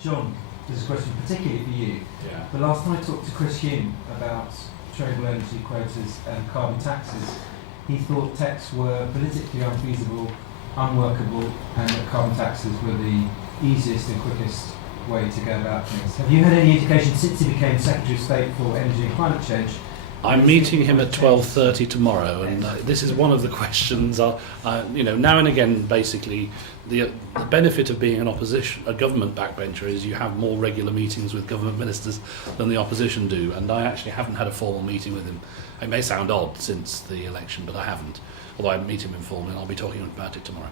John, this is a question particularly for you. Yeah. The last time I talked to Chris Hume about tradable energy quotas and carbon taxes, he thought TEQs were politically unfeasible, unworkable, and that carbon taxes were the easiest and quickest way to go about things. Have you had any indication since he became Secretary of State for Energy and Climate Change? I'm meeting him at 12:30 tomorrow, and this is one of the questions. Now and again, basically, the benefit of being a government backbencher is you have more regular meetings with government ministers than the opposition do, and I actually haven't had a formal meeting with him. It may sound odd since the election, but I haven't. Although I meet him informally, and I'll be talking about it tomorrow.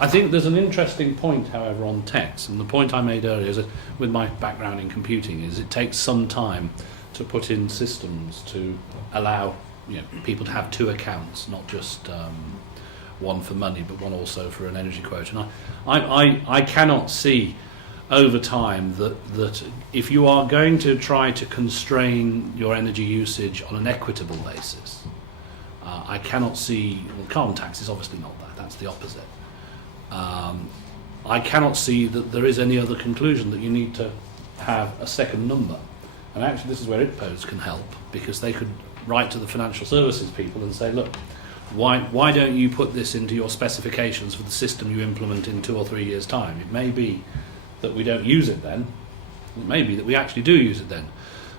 I think there's an interesting point, however, on TEQs, and the point I made earlier is that with my background in computing is it takes some time to put in systems to allow people to have two accounts, not just one for money, but one also for an energy quota. And I cannot see over time that if you are going to try to constrain your energy usage on an equitable basis, I cannot see, well, carbon tax is obviously not that, that's the opposite. I cannot see that there is any other conclusion that you need to have a second number. And actually this is where ITPOs can help, because they could write to the financial services people and say, look, why don't you put this into your specifications for the system you implement in 2 or 3 years' time? It may be that we don't use it then, it may be that we actually do use it then.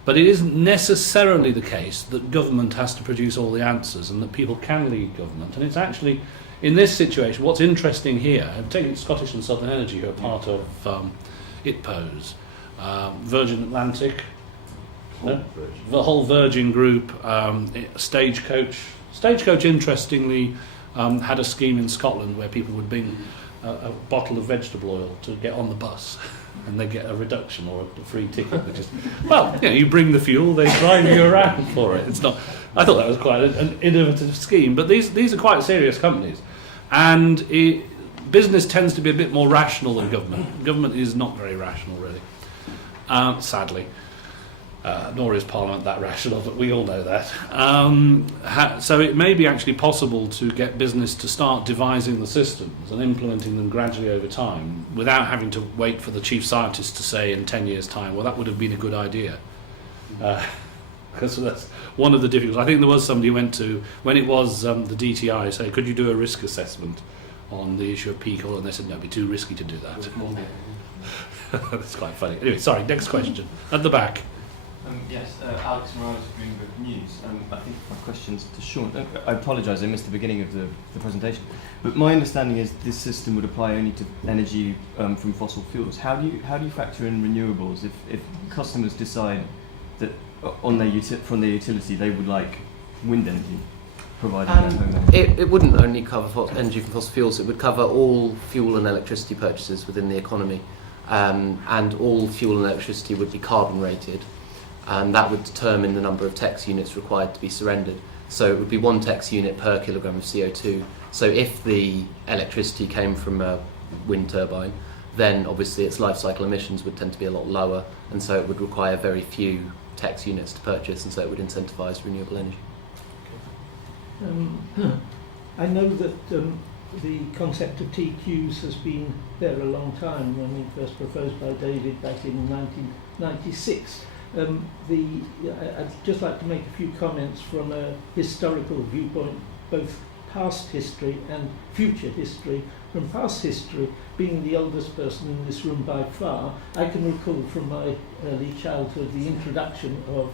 But it isn't necessarily the case that government has to produce all the answers and that people can lead government. And it's actually, in this situation, what's interesting here, I'm taking Scottish and Southern Energy, who are part of ITPOs, Virgin Atlantic, the whole Virgin group, Stagecoach. Stagecoach, interestingly, had a scheme in Scotland where people would bring a bottle of vegetable oil to get on the bus, and they get a reduction or a free ticket. Which is, well, you bring the fuel, they drive you around for it. It's not. I thought that was quite an innovative scheme, but these are quite serious companies, and business tends to be a bit more rational than government. Government is not very rational, really, sadly. Nor is Parliament that rational, but we all know that. So it may be actually possible to get business to start devising the systems and implementing them gradually over time without having to wait for the chief scientist to say in 10 years' time, well, that would have been a good idea. Because that's one of the difficulties. I think there was somebody who went to, when it was the DTI, say, could you do a risk assessment on the issue of peak oil? And they said, no, it'd be too risky to do that. That's quite funny. Anyway, sorry, next question. At the back. Yes, Alex from Bloomberg News. I think my question's to Sean. I apologise, I missed the beginning of the presentation. But my understanding is this system would apply only to energy from fossil fuels. How do you factor in renewables if customers decide that from their utility they would like wind energy provided at home? It wouldn't only cover energy from fossil fuels, it would cover all fuel and electricity purchases within the economy. And all fuel and electricity would be carbon rated. And that would determine the number of TEQs units required to be surrendered. So it would be 1 TEQs unit per kilogram of CO2. So if the electricity came from a wind turbine, then obviously its life cycle emissions would tend to be a lot lower, and so it would require very few TEQs units to purchase, and so it would incentivise renewable energy. I know that the concept of TEQs has been there a long time. I mean, first proposed by David back in 1996. I'd just like to make a few comments from a historical viewpoint, both past history and future history. From past history, being the oldest person in this room by far, I can recall from my early childhood the introduction of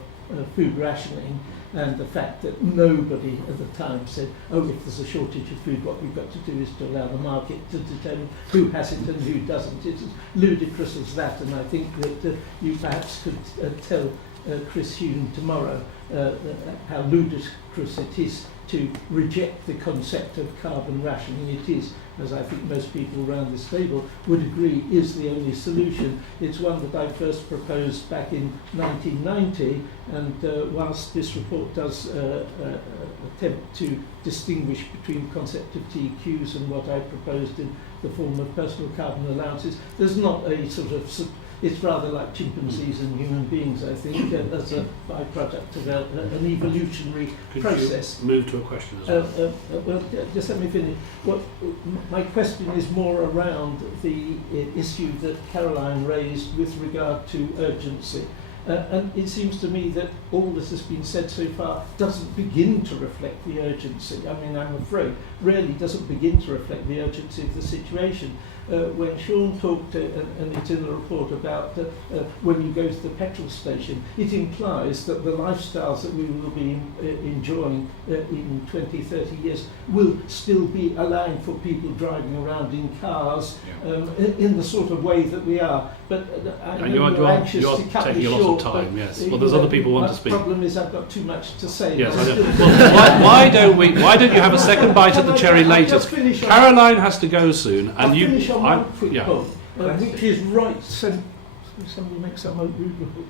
food rationing, and the fact that nobody at the time said, oh, if there's a shortage of food, what we've got to do is to allow the market to determine who has it and who doesn't. It's as ludicrous as that, and I think that you perhaps could tell Chris Hume tomorrow how ludicrous it is to reject the concept of carbon rationing. It is, as I think most people around this table would agree, is the only solution. It's one that I first proposed back in 1990, and whilst this report does attempt to distinguish between the concept of TEQs and what I proposed in the form of personal carbon allowances, there's not a sort of it's rather like chimpanzees and human beings, I think, as a byproduct of an evolutionary process. Could you move to a question as well? Well, just let me finish. Well, my question is more around the issue that Caroline raised with regard to urgency. And it seems to me that all that has been said so far doesn't begin to reflect the urgency. I mean, I'm afraid, really doesn't begin to reflect the urgency of the situation. When Sean talked, and it's in the report, about when you go to the petrol station, it implies that the lifestyles that we will be enjoying in 20, 30 years will still be allowing for people driving around in cars in the sort of way that we are. But I know you're anxious to cut me short. Of time, yes. Well, there's other people who want to speak. The problem is I've got too much to say. Yes, I know. Well, why don't you have a second bite at the cherry later? Caroline has to go soon, and you. Finish on one quick point, which is right. Somebody makes some rude remark.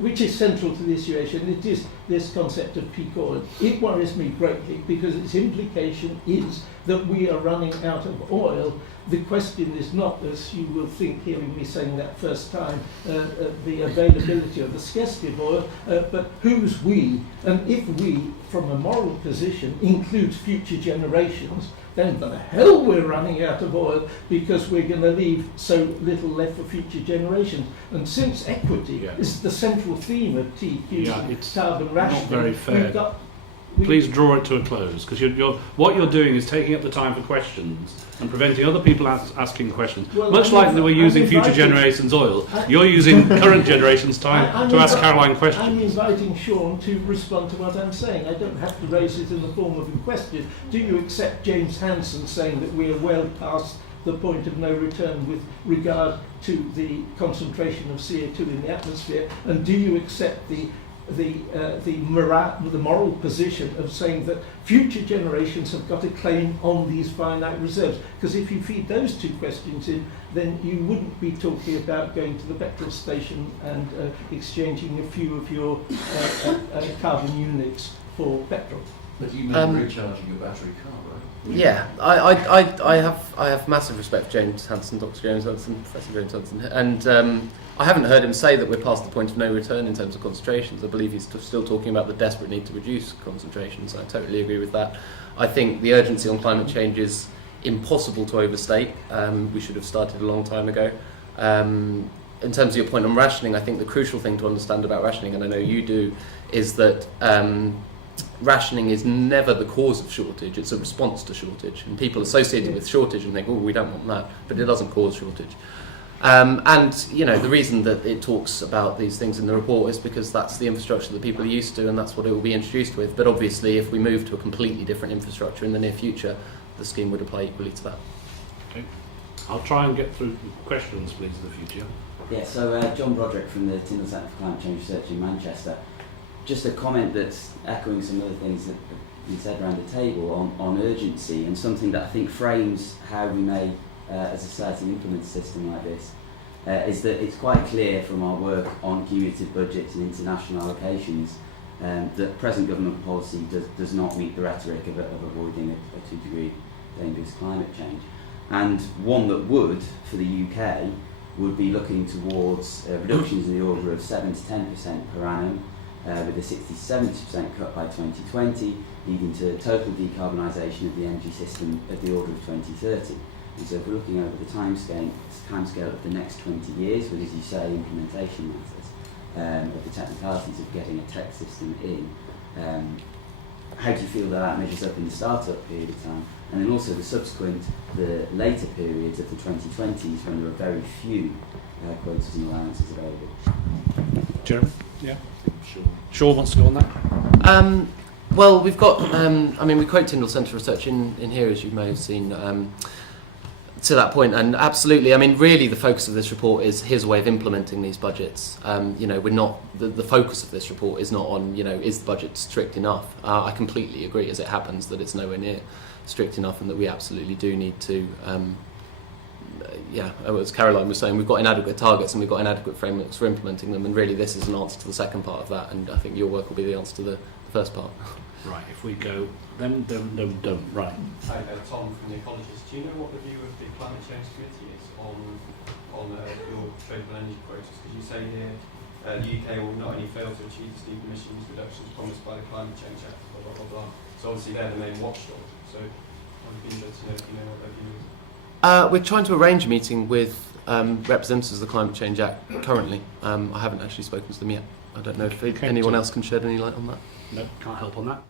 Which is central to the situation. It is this concept of peak oil. It worries me greatly because its implication is that we are running out of oil. The question is not, as you will think hearing me saying that first time, the availability or the scarcity of oil, but who's we? And if we, from a moral position, includes future generations, then the hell we're running out of oil because we're going to leave so little left for future generations. And since equity is the central theme of TEQs and carbon rationing, not very fair. Please draw it to a close, because what you're doing is taking up the time for questions and preventing other people asking questions. Well, much like we're using future generations' oil, you're using current generations' time to ask Caroline questions. I'm inviting Sean to respond to what I'm saying. I don't have to raise it in the form of a question. Do you accept James Hansen saying that we are well past the point of no return with regard to the concentration of CO2 in the atmosphere? And do you accept the moral position of saying that future generations have got a claim on these finite reserves? Because if you feed those two questions in, then you wouldn't be talking about going to the petrol station and exchanging a few of your carbon units for petrol. But you mean recharging your battery car, right? Yeah, I have massive respect for James Hansen, Dr. James Hansen, Professor James Hansen, and I haven't heard him say that we're past the point of no return in terms of concentrations. I believe he's still talking about the desperate need to reduce concentrations. I totally agree with that. I think the urgency on climate change is impossible to overstate. We should have started a long time ago. In terms of your point on rationing, I think the crucial thing to understand about rationing, and I know you do, is that rationing is never the cause of shortage, it's a response to shortage. And people associate it with shortage and think, oh, we don't want that, but it doesn't cause shortage. And, you know, the reason that it talks about these things in the report is because that's the infrastructure that people are used to and that's what it will be introduced with. But obviously, if we move to a completely different infrastructure in the near future, the scheme would apply equally to that. Okay. I'll try and get through questions, please, in the future. Yeah, so John Broderick from the Tyndall Centre for Climate Change Research in Manchester. Just a comment that's echoing some of the things that have been said around the table on urgency, and something that I think frames how we may, as a society, implement a system like this, is that it's quite clear from our work on cumulative budgets and international allocations that present government policy does not meet the rhetoric of avoiding a 2-degree dangerous climate change. And one that would, for the UK, would be looking towards reductions in the order of 7 to 10% per annum, with a 60-70% cut by 2020, leading to total decarbonisation of the energy system at the order of 2030. And so if we're looking over the timescale of the next 20 years, with, as you say, implementation matters, of the technicalities of getting a tech system in, how do you feel that measures up in the start-up period of time? And then also the later periods of the 2020s when there are very few quotas and allowances available. Jeremy? Yeah. Sure. Sean wants to go on that? Well, we've got, we quote Tyndall Centre Research in here, as you may have seen, to that point, and absolutely, really the focus of this report is here's a way of implementing these budgets. We're not, the focus of this report is not on, is the budget strict enough? I completely agree, as it happens, that it's nowhere near strict enough and that we absolutely do need to, as Caroline was saying, we've got inadequate targets and we've got inadequate frameworks for implementing them, and really this is an answer to the second part of that, and I think your work will be the answer to the first part. right, if we go, then don't, right. Hi, Tom from the Ecologist. Do you know what the view of the Climate Change Committee is on your tradable energy quotas? Because you say here the UK will not only fail to achieve the steep emissions reductions promised by the Climate Change Act, blah, blah, blah, blah. So obviously they're the main watchdog. So I'd be interested to know if you know what their view is. We're trying to arrange a meeting with representatives of the Climate Change Act currently. I haven't actually spoken to them yet. I don't know if anyone else can shed any light on that. No, can't help on that.